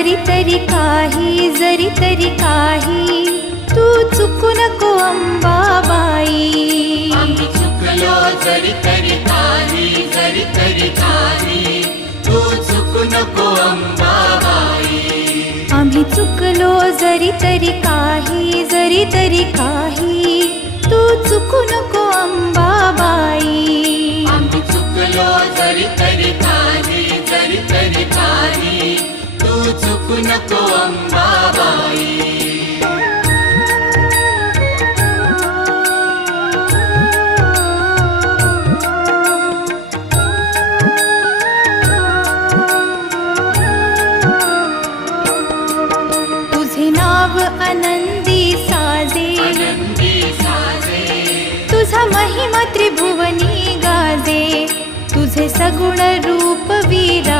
जरी तरी काही तू चुकू नको अंबाबाई. आम्ही चुकलो जरी तरी काही तू चुकू नको अंबाबाई. आम्ही चुकलो जरी तरी काही तू चुकू नको अंबाबाई. आम्ही चुकलो जरी तरी काही तू चुकू नको अंबाबाई. आनंदी साजे तुझा महिमा त्रिभुवनी गाजे. तुझे सगुण रूप वीरा